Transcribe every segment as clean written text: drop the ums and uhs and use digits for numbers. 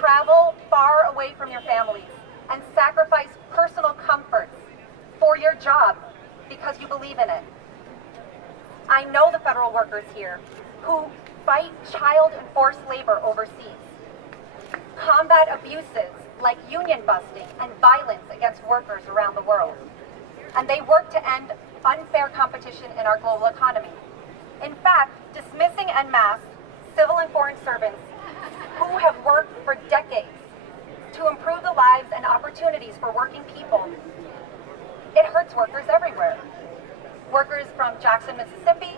travel far away from your families and sacrifice personal comforts for your job because you believe in it. I know the federal workers here who fight child and forced labor overseas, combat abuses like union busting and violence against workers around the world, and they work to end unfair competition in our global economy. In fact, dismissing en masse civil and foreign servants who have worked for decades to improve the lives and opportunities for working people, it hurts workers everywhere. Workers from Jackson, Mississippi,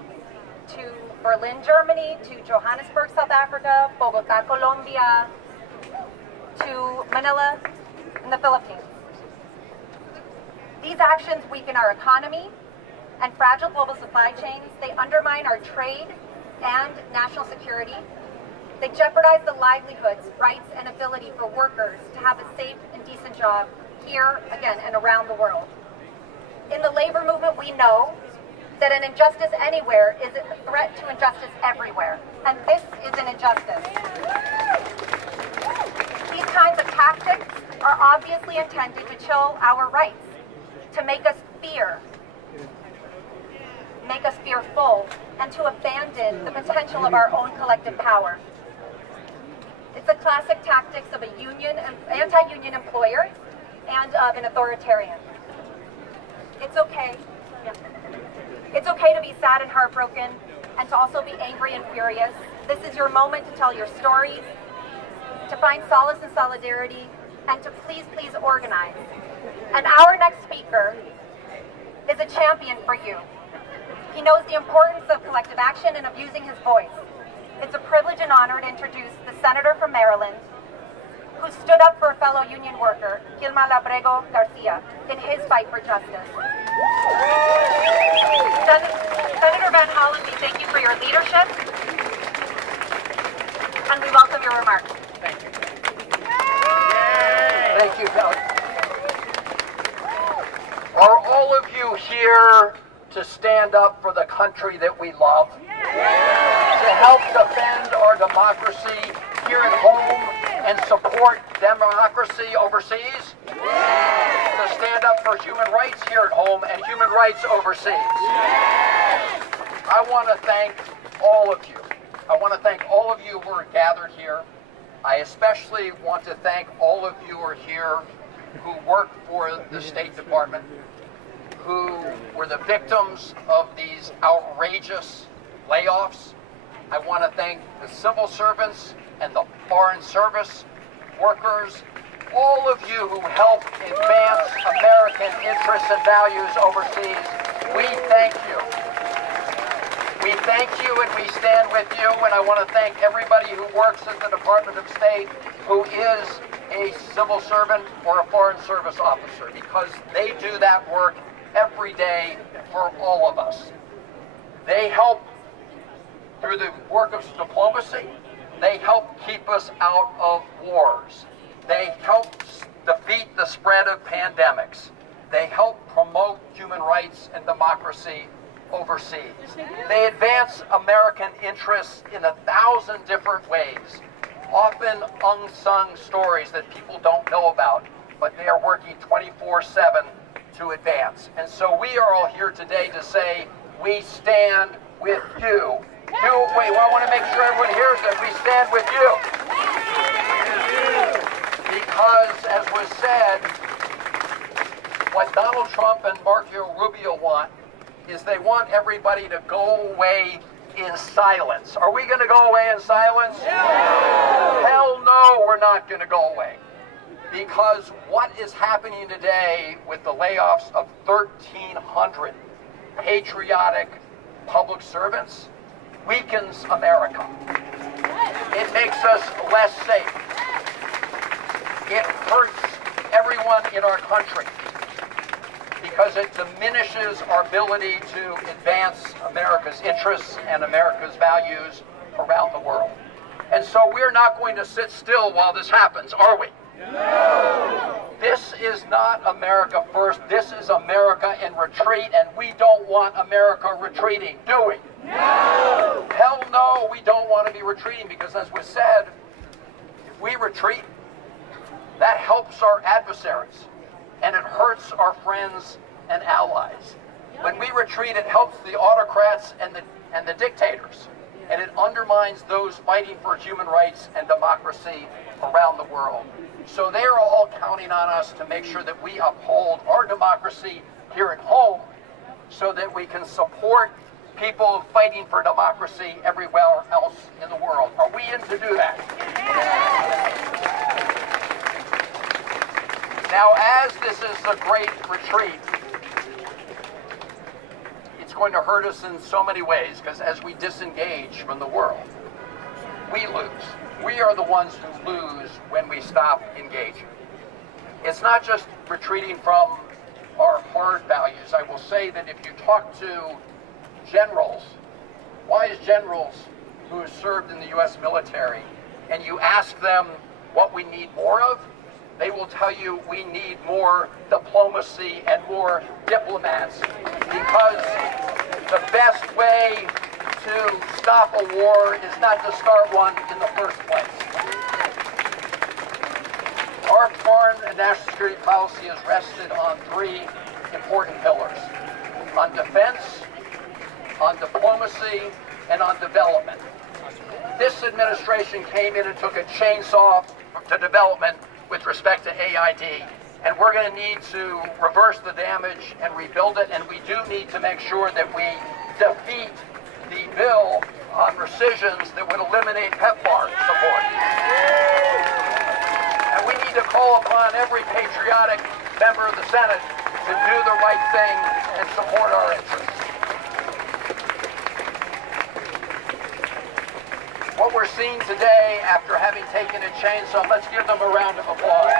to Berlin, Germany, to Johannesburg, South Africa, Bogota, Colombia, to Manila in the Philippines. These actions weaken our economy and fragile global supply chains. They undermine our trade and national security. They jeopardize the livelihoods, rights, and ability for workers to have a safe and decent job here, again, and around the world. In the labor movement, we know that an injustice anywhere is a threat to injustice everywhere, and this is an injustice. These kinds of tactics are obviously intended to chill our rights, to make us fearful, and to abandon the potential of our own collective power. It's the classic tactics of a anti-union employer and of an authoritarian. It's okay. Yeah. It's okay to be sad and heartbroken, and to also be angry and furious. This is your moment to tell your stories, to find solace and solidarity, and to please organize. And our next speaker is a champion for you. He knows the importance of collective action and of using his voice. It's a privilege and honor to introduce the senator from Maryland who stood up for a fellow union worker, Gilma Labrego Garcia, in his fight for justice. Senator Van Hollen, we thank you for your leadership, and we welcome your remarks. Thank you. Thank you, Kelly. Are all of you here to stand up for the country that we love? To help defend our democracy here at home and support democracy overseas? To stand up for human rights here at home and human rights overseas? I want to thank all of you. I want to thank all of you who are gathered here. I especially want to thank all of you who are here who work for the State Department, who were the victims of these outrageous layoffs. I want to thank the civil servants and the foreign service workers, all of you who help advance American interests and values overseas. We thank you. We thank you and we stand with you, and I want to thank everybody who works at the Department of State who is a civil servant or a foreign service officer, because they do that work every day for all of us. They help through the work of diplomacy. They help keep us out of wars. They help defeat the spread of pandemics. They help promote human rights and democracy overseas. They advance American interests in 1,000 different ways, often unsung stories that people don't know about, but they are working 24/7 to advance. And so we are all here today to say, we stand with you. Wait, I want to make sure everyone hears that we stand with you. Because, as was said, what Donald Trump and Marco Rubio want is they want everybody to go away in silence. Are we going to go away in silence? No. Hell no, we're not going to go away. Because what is happening today with the layoffs of 1,300 patriotic public servants weakens America. It makes us less safe. It hurts everyone in our country because it diminishes our ability to advance America's interests and America's values around the world. And so we're not going to sit still while this happens, are we? No. This is not America first. This is America in retreat, and we don't want America retreating, do we? No. Hell no, we don't want to be retreating, because as was said, if we retreat, that helps our adversaries, and it hurts our friends and allies. When we retreat, it helps the autocrats and the dictators, and it undermines those fighting for human rights and democracy around the world. So they are all counting on us to make sure that we uphold our democracy here at home so that we can support people fighting for democracy everywhere else in the world. Are we in to do that? Now, as this is a great retreat, it's going to hurt us in so many ways, because as we disengage from the world, we lose. We are the ones who lose when we stop engaging. It's not just retreating from our hard values. I will say that if you talk to generals, wise generals who have served in the U.S. military, and you ask them what we need more of, they will tell you we need more diplomacy and more diplomats, because the best way to stop a war is not to start one in the first place. Our foreign and national security policy is rested on three important pillars: on defense, on diplomacy, and on development. This administration came in and took a chainsaw to development with respect to AID, and we're going to need to reverse the damage and rebuild it, and we do need to make sure that we defeat the bill on rescissions that would eliminate PEPFAR support. And we need to call upon every patriotic member of the Senate to do the right thing and support our interests. What we're seeing today, after having taken a chainsaw, let's give them a round of applause.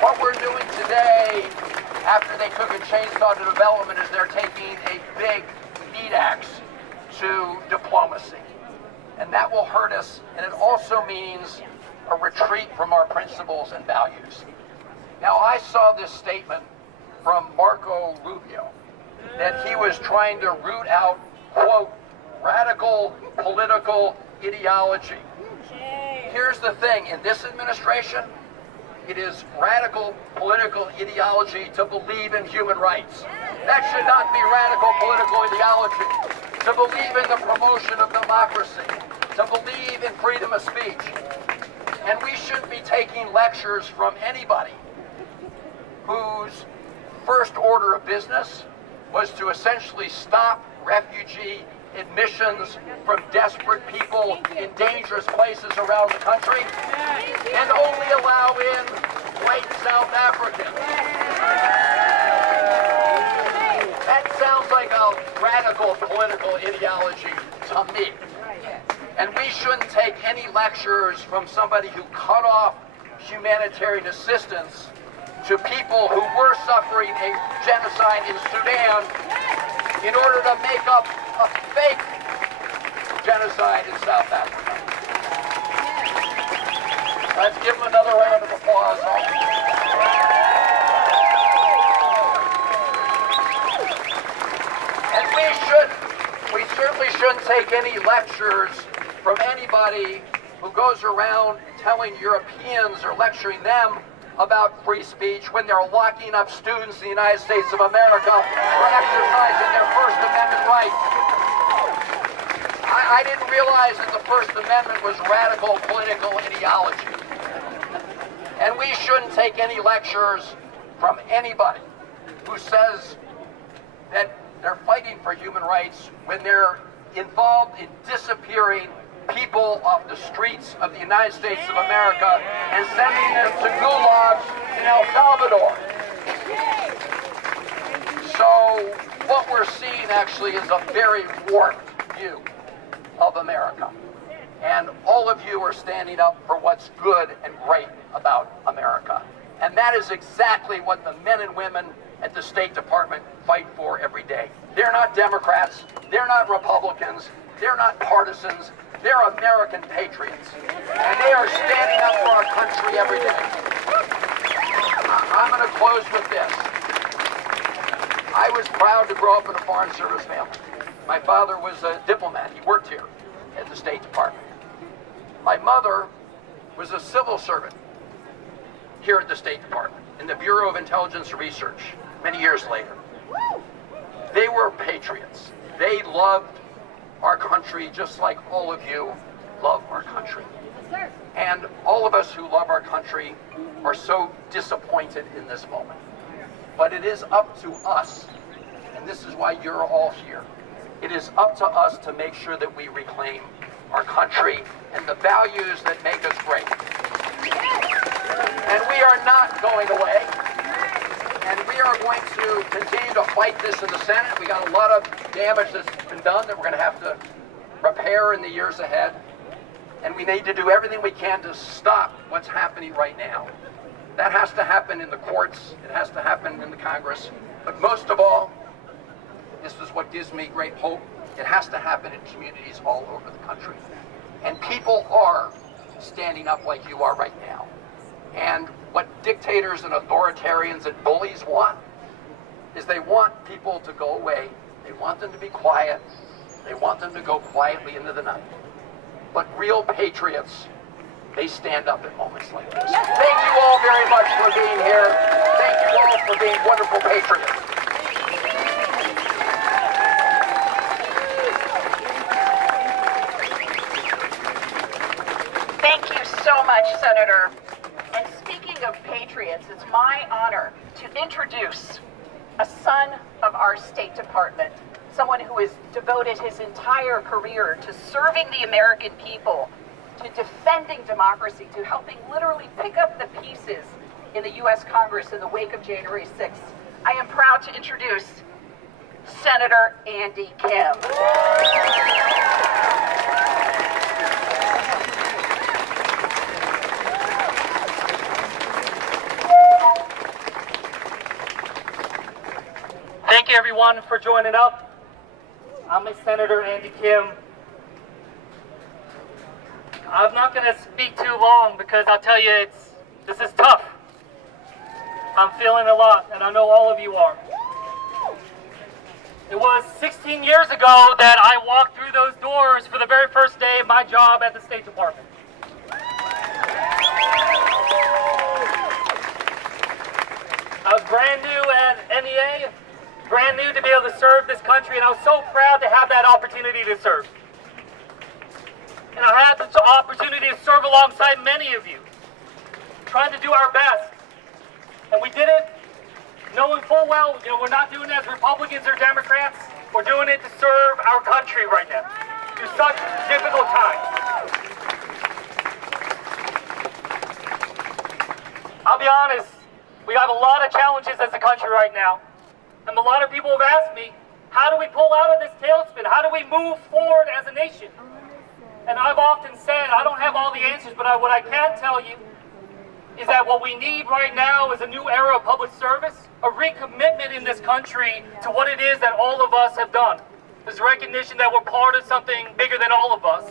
What we're doing today, after they took a chainsaw to development, is they're taking a big meat axe to diplomacy. And that will hurt us, and it also means a retreat from our principles and values. Now, I saw this statement from Marco Rubio, that he was trying to root out, quote, radical political ideology. Here's the thing, in this administration, it is radical political ideology to believe in human rights. That should not be radical political ideology. To believe in the promotion of democracy, to believe in freedom of speech. And we shouldn't be taking lectures from anybody whose first order of business was to essentially stop refugee admissions from desperate people in dangerous places around the country and only allow in white South Africans. That sounds like a radical political ideology to me. And we shouldn't take any lectures from somebody who cut off humanitarian assistance to people who were suffering a genocide in Sudan in order to make up a fake genocide in South Africa. Let's give them another round of applause. And we certainly shouldn't take any lectures from anybody who goes around telling Europeans or lecturing them about free speech when they're locking up students in the United States of America for exercising their First Amendment rights. I didn't realize that the First Amendment was radical political ideology. And we shouldn't take any lectures from anybody who says that they're fighting for human rights when they're involved in disappearing people off the streets of the United States of America and sending them to gulags in El Salvador. So what we're seeing actually is a very warped view of America. And all of you are standing up for what's good and great about America. And that is exactly what the men and women at the State Department fight for every day. They're not Democrats, they're not Republicans, they're not partisans, they're American patriots. And they are standing up for our country every day. I'm going to close with this. I was proud to grow up in a Foreign Service family. My father was a diplomat. He worked here at the State Department. My mother was a civil servant here at the State Department in the Bureau of Intelligence and Research many years later. They were patriots. They loved our country just like all of you love our country. And all of us who love our country are so disappointed in this moment. But it is up to us, and this is why you're all here. It is up to us to make sure that we reclaim our country and the values that make us great. And we are not going away. And we are going to continue to fight this in the Senate. We got a lot of damage that's been done that we're going to have to repair in the years ahead. And we need to do everything we can to stop what's happening right now. That has to happen in the courts. It has to happen in the Congress. But most of all, this is what gives me great hope. It has to happen in communities all over the country. And people are standing up like you are right now. And what dictators and authoritarians and bullies want is they want people to go away. They want them to be quiet. They want them to go quietly into the night. But real patriots, they stand up at moments like this. Thank you all very much for being here. Thank you all for being wonderful patriots. Thank you so much, Senator. And speaking of patriots, it's my honor to introduce a son of our State Department, someone who has devoted his entire career to serving the American people, to defending democracy, to helping literally pick up the pieces in the U.S. Congress in the wake of January 6th. I am proud to introduce Senator Andy Kim. Thank you, everyone, for joining up. I'm Senator Andy Kim. I'm not going to speak too long because I'll tell you, this is tough. I'm feeling a lot, and I know all of you are. It was 16 years ago that I walked through those doors for the very first day of my job at the State Department. I was brand new at NEA, brand new to be able to serve this country, and I was so proud to have that opportunity to serve. And I had the opportunity to serve alongside many of you, trying to do our best. And we did it knowing full well, we're not doing it as Republicans or Democrats. We're doing it to serve our country right now through such difficult times. I'll be honest, we have a lot of challenges as a country right now. And a lot of people have asked me, how do we pull out of this tailspin? How do we move forward as a nation? And I've often said, I don't have all the answers, but what I can tell you is that what we need right now is a new era of public service, a recommitment in this country to what it is that all of us have done. There's recognition that we're part of something bigger than all of us,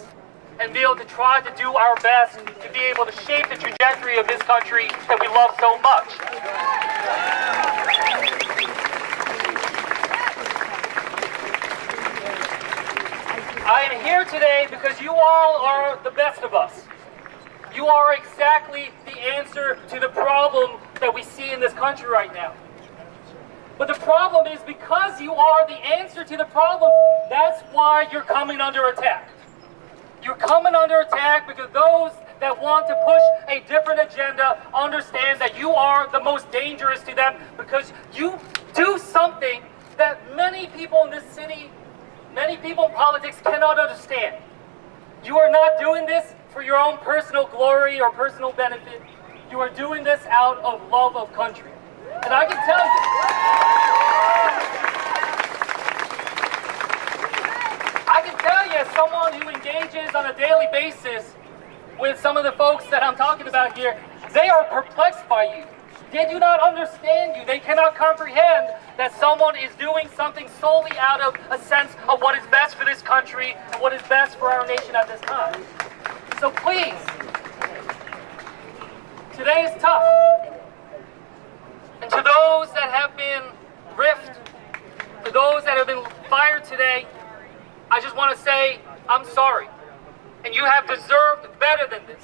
and be able to try to do our best to be able to shape the trajectory of this country that we love so much. I am here today because you all are the best of us. You are exactly the answer to the problem that we see in this country right now. But the problem is, because you are the answer to the problem, that's why you're coming under attack. You're coming under attack because those that want to push a different agenda understand that you are the most dangerous to them, because you do something that many people in this city, many people in politics cannot understand. You are not doing this for your own personal glory or personal benefit. You are doing this out of love of country. And I can tell you, as someone who engages on a daily basis with some of the folks that I'm talking about here, they are perplexed by you. They do not understand you. They cannot comprehend that someone is doing something solely out of a sense of what is best for this country and what is best for our nation at this time. So please, today is tough. And to those that have been riffed for those that have been fired today, I just want to say I'm sorry. And you have deserved better than this.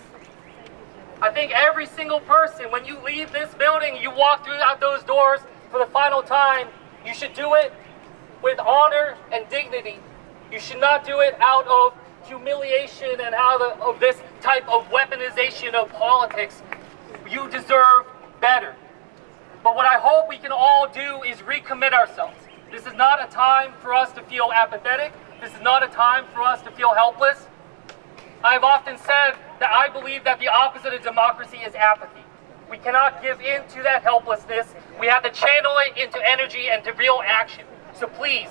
I think every single person, when you leave this building, you walk through out those doors for the final time, you should do it with honor and dignity. You should not do it out of humiliation and out of this type of weaponization of politics. You deserve better. But what I hope we can all do is recommit ourselves. This is not a time for us to feel apathetic. This is not a time for us to feel helpless. I've often said that I believe that the opposite of democracy is apathy. We cannot give in to that helplessness. We have to channel it into energy and to real action. So please,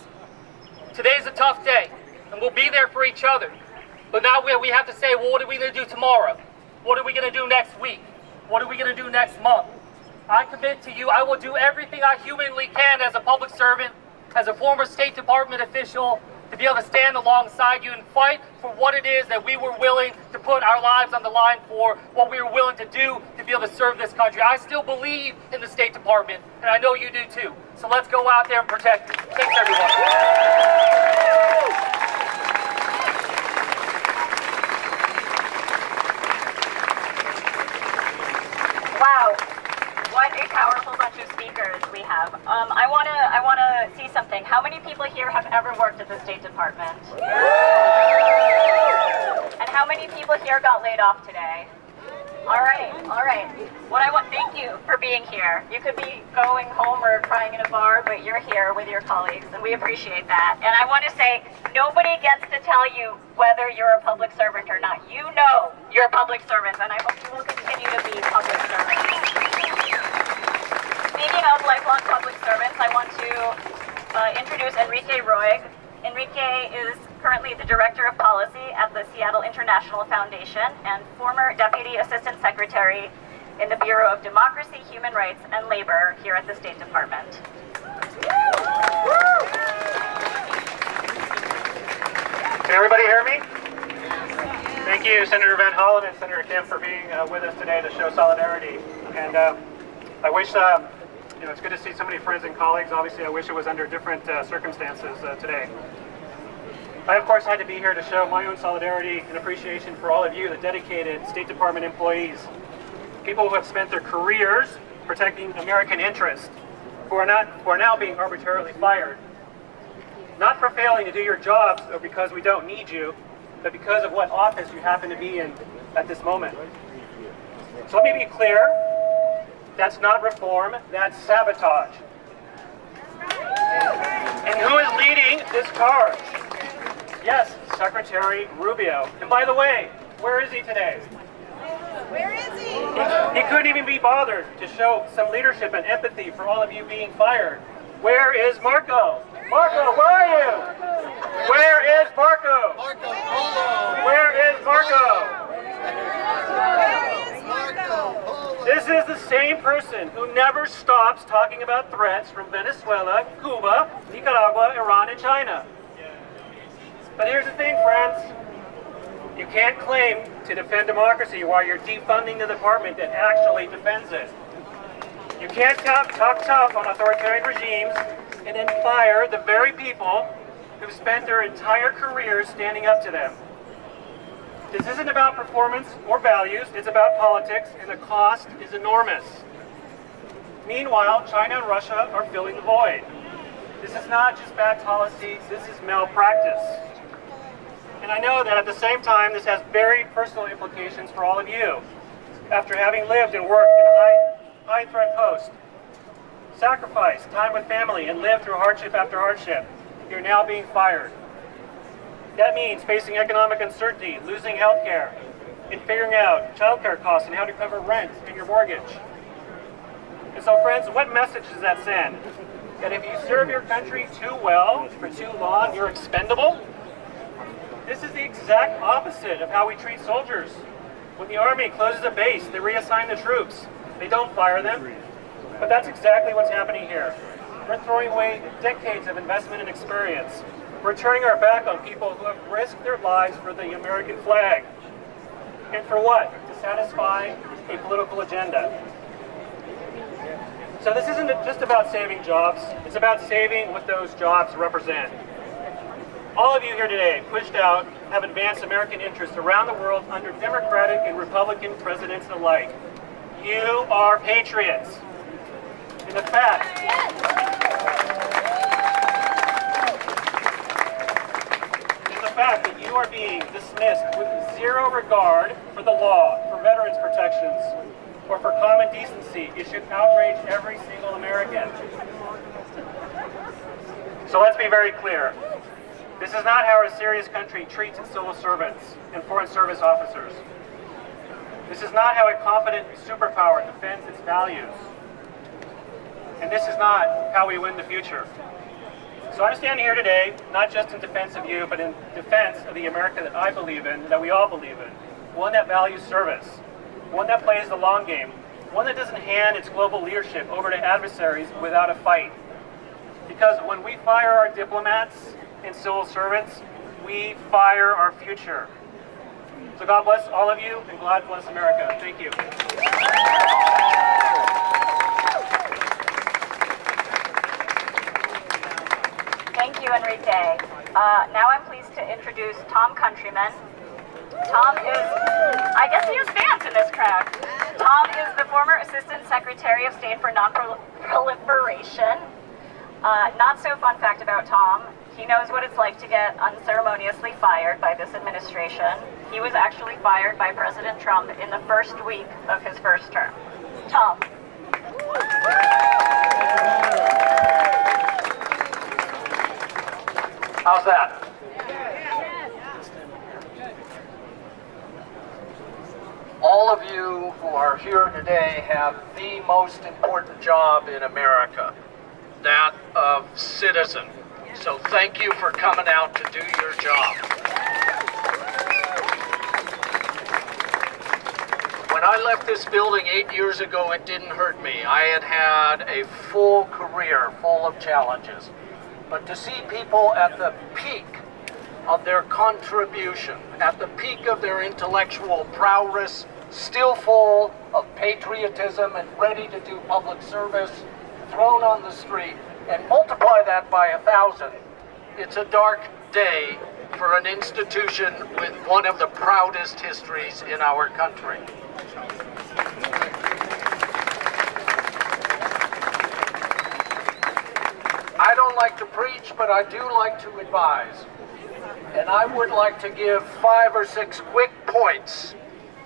today's a tough day, and we'll be there for each other. But now we have to say, well, what are we going to do tomorrow? What are we going to do next week? What are we going to do next month? I commit to you, I will do everything I humanly can as a public servant, as a former State Department official, to be able to stand alongside you and fight for what it is that we were willing to put our lives on the line for, what we were willing to do to be able to serve this country. I still believe in the State Department, and I know you do too. So let's go out there and protect it. Thanks, everyone. Wow, what a powerful bunch of speakers we have. I wanna see something. How many people here have ever worked at the State Department? And how many people here got laid off today? All right. Thank you for being here. You could be going home or crying in a bar, but you're here with your colleagues, and we appreciate that. And I want to say, nobody gets to tell you whether you're a public servant or not. You know you're public servants, and I hope you will continue to be public servants. Speaking of lifelong public servants, I want to introduce Enrique Roig. Enrique is currently the Director of Policy at the Seattle International Foundation and former Deputy Assistant Secretary in the Bureau of Democracy, Human Rights, and Labor here at the State Department. Can everybody hear me? Thank you, Senator Van Hollen and Senator Kim, for being with us today to show solidarity. And I wish, it's good to see so many friends and colleagues. Obviously, I wish it was under different circumstances today. I, of course, had to be here to show my own solidarity and appreciation for all of you, the dedicated State Department employees, people who have spent their careers protecting American interests, who are now being arbitrarily fired, not for failing to do your jobs or because we don't need you, but because of what office you happen to be in at this moment. So let me be clear, that's not reform, that's sabotage. And who is leading this charge? Yes, Secretary Rubio. And by the way, where is he today? Where is he? He couldn't even be bothered to show some leadership and empathy for all of you being fired. Where is Marco? Marco, where are you? Where is Marco? Marco, Where is Marco? Where is Marco? This is the same person who never stops talking about threats from Venezuela, Cuba, Nicaragua, Iran, and China. But here's the thing, friends. You can't claim to defend democracy while you're defunding the department that actually defends it. You can't talk tough on authoritarian regimes and then fire the very people who've spent their entire careers standing up to them. This isn't about performance or values, it's about politics, and the cost is enormous. Meanwhile, China and Russia are filling the void. This is not just bad policy, this is malpractice. And I know that at the same time, this has very personal implications for all of you. After having lived and worked in high-threat posts, sacrificed time with family, and lived through hardship after hardship, you're now being fired. That means facing economic uncertainty, losing health care, and figuring out child care costs and how to cover rent and your mortgage. And so, friends, what message does that send? That if you serve your country too well for too long, you're expendable? This is the exact opposite of how we treat soldiers. When the Army closes a base, they reassign the troops. They don't fire them. But that's exactly what's happening here. We're throwing away decades of investment and experience. We're turning our back on people who have risked their lives for the American flag. And for what? To satisfy a political agenda. So this isn't just about saving jobs, it's about saving what those jobs represent. All of you here today, pushed out, have advanced American interests around the world under Democratic and Republican presidents alike. You are patriots. And the fact that you are being dismissed with zero regard for the law, for veterans protections, or for common decency, it should outrage every single American. So let's be very clear. This is not how a serious country treats its civil servants and foreign service officers. This is not how a confident superpower defends its values. And this is not how we win the future. So I'm standing here today, not just in defense of you, but in defense of the America that I believe in, that we all believe in. One that values service, one that plays the long game, one that doesn't hand its global leadership over to adversaries without a fight. Because when we fire our diplomats and civil servants, we fire our future. So God bless all of you, and God bless America. Thank you. Thank you, Enrique. Now I'm pleased to introduce Tom Countryman. Tom is, I guess he has fans in this crowd. Tom is the former Assistant Secretary of State for Non-Proliferation. Not so fun fact about Tom, he knows what it's like to get unceremoniously fired by this administration. He was actually fired by President Trump in the first week of his first term. Tom. How's that? All of you who are here today have the most important job in America, that of citizen. So thank you for coming out to do your job. When I left this building 8 years ago, it didn't hurt me. I had had a full career full of challenges. But to see people at the peak of their contribution, at the peak of their intellectual prowess, still full of patriotism and ready to do public service, thrown on the street, and multiply that by 1,000, it's a dark day for an institution with one of the proudest histories in our country. I don't like to preach, but I do like to advise. And I would like to give 5 or 6 quick points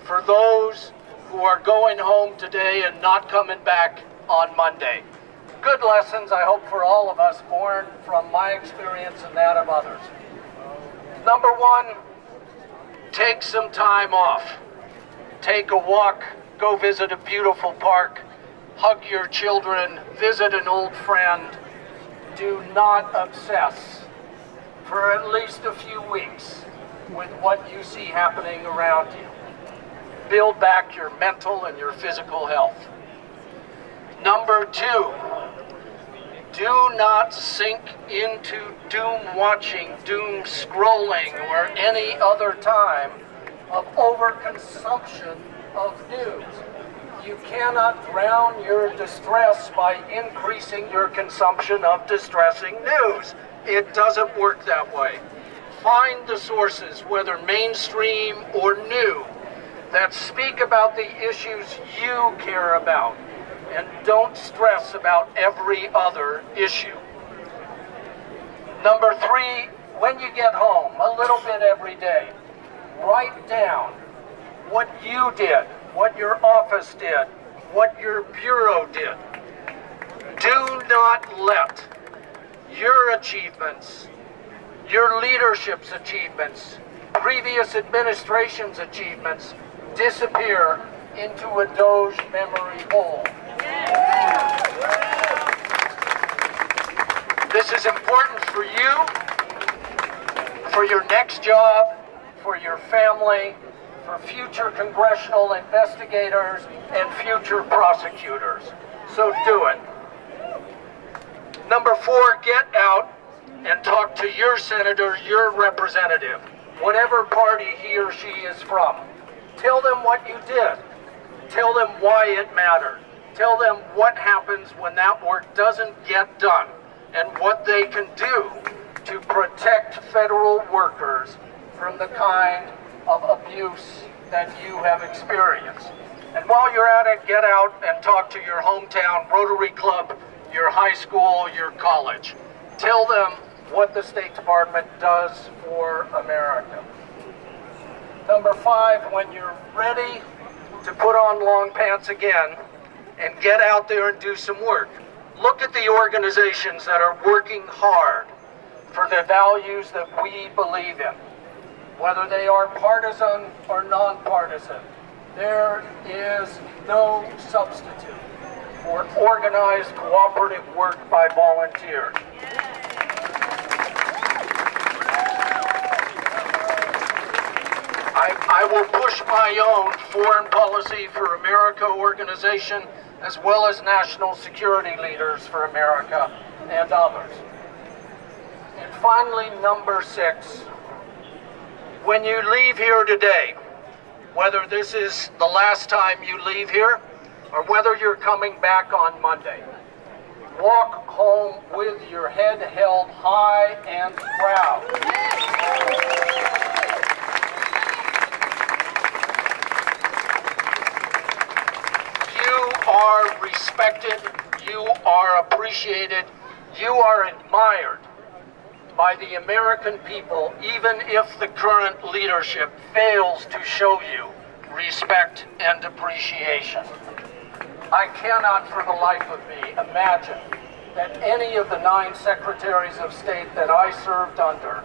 for those who are going home today and not coming back on Monday. Good lessons, I hope, for all of us, born from my experience and that of others. Number 1, take some time off. Take a walk, go visit a beautiful park, hug your children, visit an old friend. Do not obsess for at least a few weeks with what you see happening around you. Build back your mental and your physical health. Number 2, do not sink into doom watching, doom scrolling, or any other time of overconsumption of news. You cannot drown your distress by increasing your consumption of distressing news. It doesn't work that way. Find the sources, whether mainstream or new, that speak about the issues you care about, and don't stress about every other issue. Number 3, when you get home, a little bit every day, write down what you did, what your office did, what your bureau did. Do not let your achievements, your leadership's achievements, previous administration's achievements disappear into a Doge memory hole. This is important for you, for your next job, for your family, for future congressional investigators and future prosecutors. So do it. Number 4, get out and talk to your senator, your representative, whatever party he or she is from. Tell them what you did. Tell them why it mattered. Tell them what happens when that work doesn't get done and what they can do to protect federal workers from the kind of abuse that you have experienced. And while you're at it, get out and talk to your hometown Rotary Club, your high school, your college. Tell them what the State Department does for America. Number 5, when you're ready to put on long pants again and get out there and do some work, look at the organizations that are working hard for the values that we believe in, whether they are partisan or nonpartisan. There is no substitute for organized cooperative work by volunteers. I will push my own Foreign Policy for America organization as well as National Security Leaders for America and others. And finally, number 6, when you leave here today, whether this is the last time you leave here or whether you're coming back on Monday, walk home with your head held high and proud. You are respected, you are appreciated, you are admired by the American people, even if the current leadership fails to show you respect and appreciation. I cannot for the life of me imagine that any of the 9 secretaries of state that I served under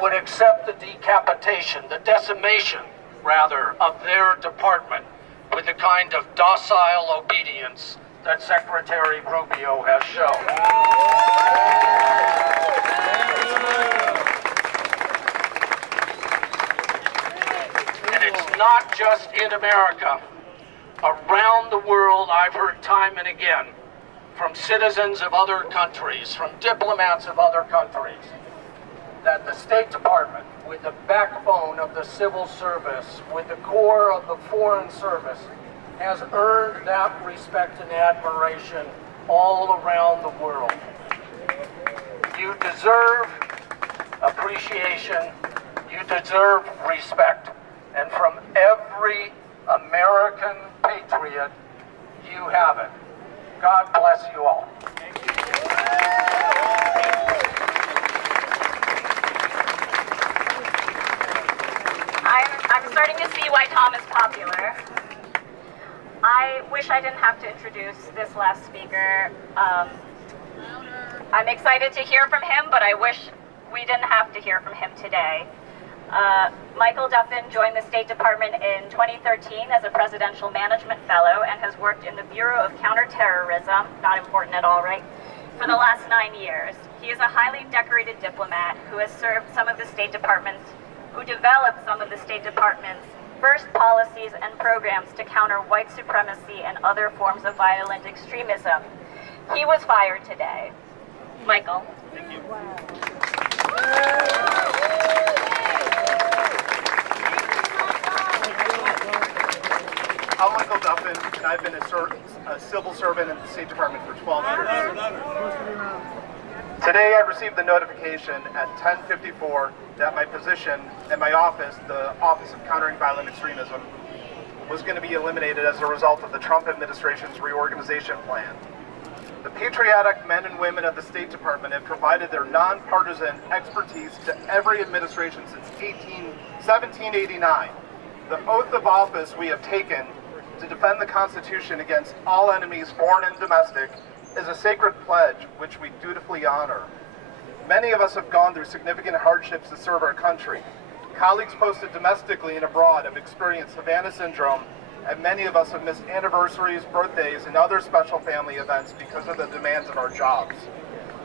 would accept the decapitation, the decimation, rather, of their department with the kind of docile obedience that Secretary Rubio has shown. And it's not just in America. Around the world, I've heard time and again from citizens of other countries, from diplomats of other countries, that the State Department, with the backbone of the civil service, with the core of the foreign service, has earned that respect and admiration all around the world. You deserve appreciation, you deserve respect, and from every American patriot, you have it. God bless you all. I'm starting to see why Tom is popular. I wish I didn't have to introduce this last speaker. I'm excited to hear from him, but I wish we didn't have to hear from him today. Michael Duffin joined the State Department in 2013 as a Presidential Management Fellow and has worked in the Bureau of Counterterrorism, not important at all, right, for the last 9 years. He is a highly decorated diplomat who has served some of the State Department's, who developed some of the State Department's first policies and programs to counter white supremacy and other forms of violent extremism. He was fired today. Michael. Thank you. I'm Michael Duffin, and I've been a civil servant in the State Department for 12 years. Today I received the notification at 10:54 that my position in my office, the Office of Countering Violent Extremism, was going to be eliminated as a result of the Trump administration's reorganization plan. The patriotic men and women of the State Department have provided their nonpartisan expertise to every administration since 1789. The oath of office we have taken to defend the Constitution against all enemies, foreign and domestic, is a sacred pledge which we dutifully honor. Many of us have gone through significant hardships to serve our country. Colleagues posted domestically and abroad have experienced Havana syndrome, and many of us have missed anniversaries, birthdays, and other special family events because of the demands of our jobs.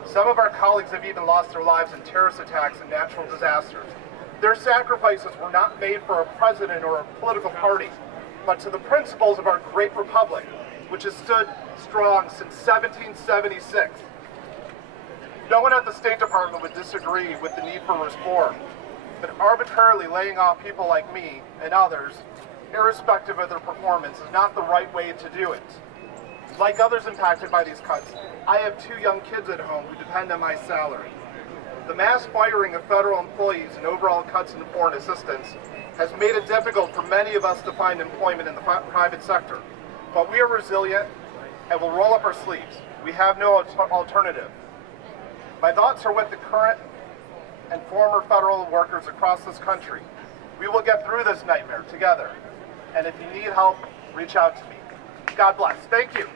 Some of our colleagues have even lost their lives in terrorist attacks and natural disasters. Their sacrifices were not made for a president or a political party, but to the principles of our great republic, which has stood strong since 1776. No one at the State Department would disagree with the need for reform, but arbitrarily laying off people like me and others, irrespective of their performance, is not the right way to do it. Like others impacted by these cuts, I have 2 young kids at home who depend on my salary. The mass firing of federal employees and overall cuts in foreign assistance has made it difficult for many of us to find employment in the private sector. But we are resilient and will roll up our sleeves. We have no alternative. My thoughts are with the current and former federal workers across this country. We will get through this nightmare together. And if you need help, reach out to me. God bless. Thank you.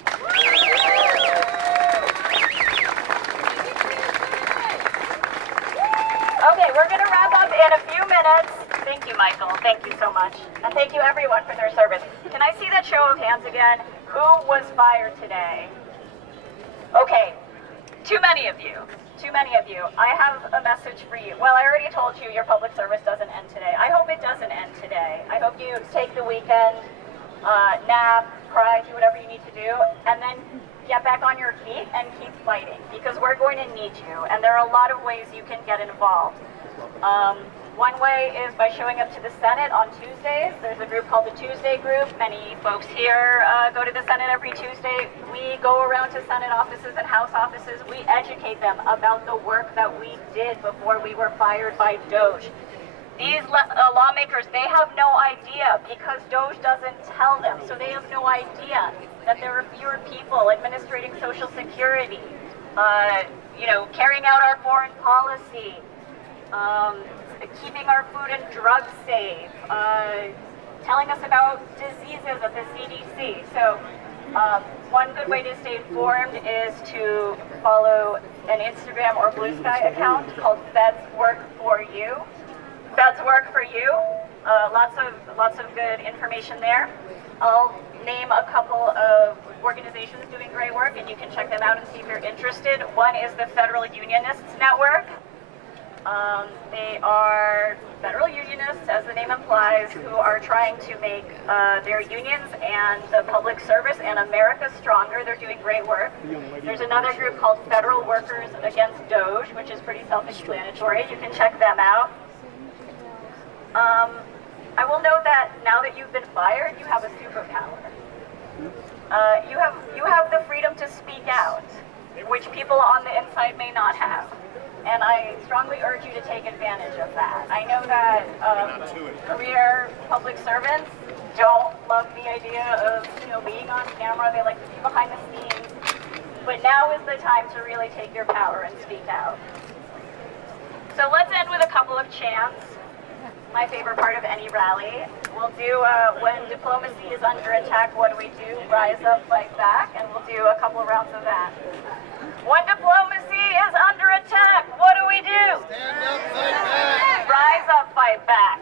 Okay, we're going to wrap up in a few minutes. Thank you, Michael. Thank you so much. And thank you, everyone, for their service. Can I see that show of hands again? Who was fired today? Okay, too many of you. Too many of you. I have a message for you. Well, I already told you your public service doesn't end today. I hope it doesn't end today. I hope you take the weekend, nap, cry, do whatever you need to do, and then get back on your feet and keep fighting, because we're going to need you, and there are a lot of ways you can get involved. One way is by showing up to the Senate on Tuesdays. There's a group called the Tuesday Group. Many folks here go to the Senate every Tuesday. We go around to Senate offices and House offices. We educate them about the work that we did before we were fired by DOJ. These lawmakers, they have no idea because DOJ doesn't tell them. So they have no idea that there are fewer people administrating Social Security, carrying out our foreign policy, keeping our food and drugs safe, telling us about diseases at the CDC. So one good way to stay informed is to follow an Instagram or Blue Sky account called Feds Work For You. Feds Work For You. Lots of good information there. I'll name a couple of organizations doing great work, and you can check them out and see if you're interested. One is the Federal Unionists Network. They are federal unionists, as the name implies, who are trying to make their unions and the public service and America stronger. They're doing great work. There's another group called Federal Workers Against DOJ, which is pretty self-explanatory. You can check them out. I will note that now that you've been fired, you have a superpower. You have the freedom to speak out, which people on the inside may not have. And I strongly urge you to take advantage of that. I know that career public servants don't love the idea of being on camera. They like to be behind the scenes. But now is the time to really take your power and speak out. So let's end with a couple of chants. My favorite part of any rally. We'll do when diplomacy is under attack, what do we do? Rise up, fight back. And we'll do a couple of rounds of that. When diplomacy is under attack, what do we do? Stand up, fight back. Rise up, fight back.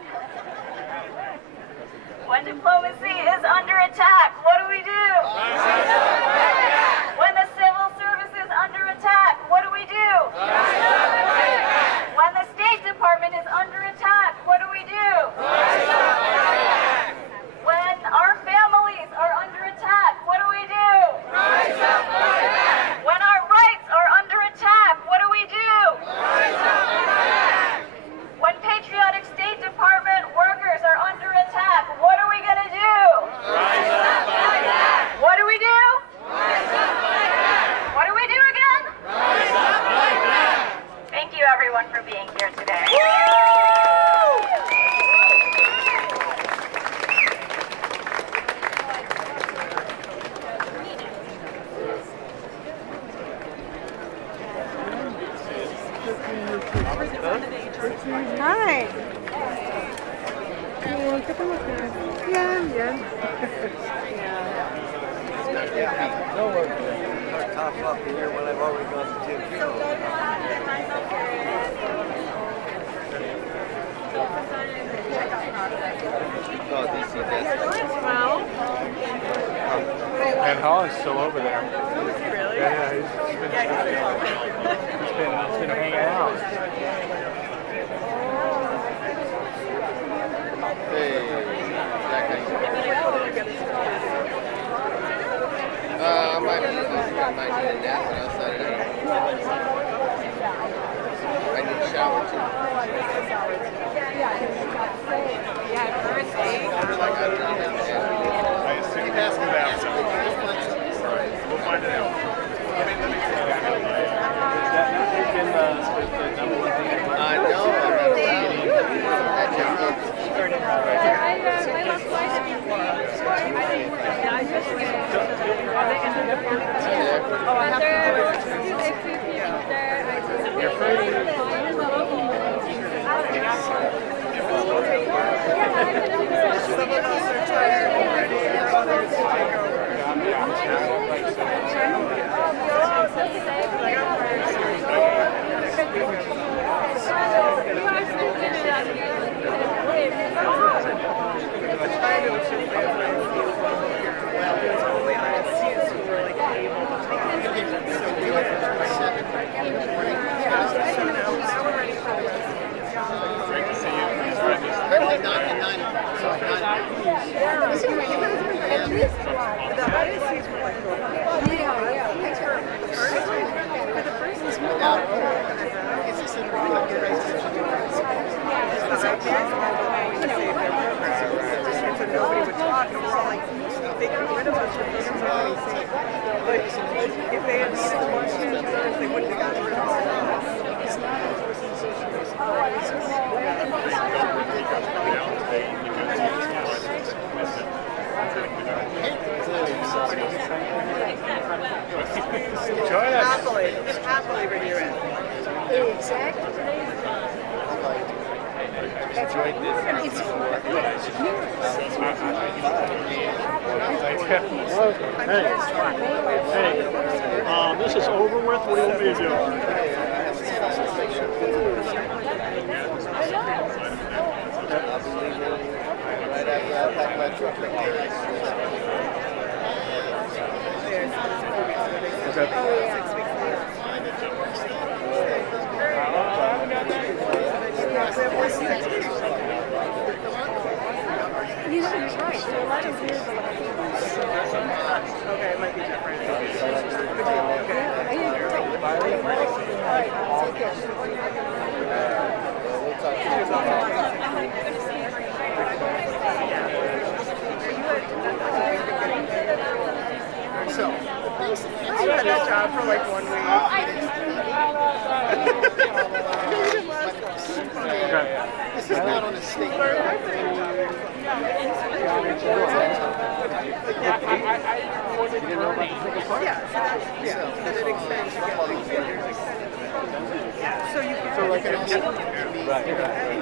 When diplomacy is under attack, what do we do? Rise up, fight back. When the civil service is under attack, what do we do? Rise up, fight back. When the State Department is under attack, what do we do? Rise up, fight back. When our families are under attack, what do we do? Rise up, fight back. When our rights are under attack, what do we do? Rise up, fight back. When patriotic State Department workers are under attack, what are we going to do? Rise up, fight back. What do we do? Rise up, fight back. What do we do again? Rise up, fight back. Thank you, everyone, for being here today. Hi. Yan, yan. No one can top off the year when I've already gone to 10 funerals. Oh, DC death. Well, And Hollen's still over there. really? Yeah, he's been hanging out. Hey, that guy. I might need a nap, but outside of that, I need a shower too. Like I don't know. I assume that's about Nobody would talk. It was all like they got rid of us for this reason. But if they had needed to watch the jurors, they wouldn't have gotten rid of us. Happily renew it. Exactly. That's right. It's Hey, this is over with. What do you want me to do? Right after I pack my truck. You know, he's right. There are a lot of weird Okay, it might be different. So, I had that job for like 1 week. this is not on a state road. So you can. Right.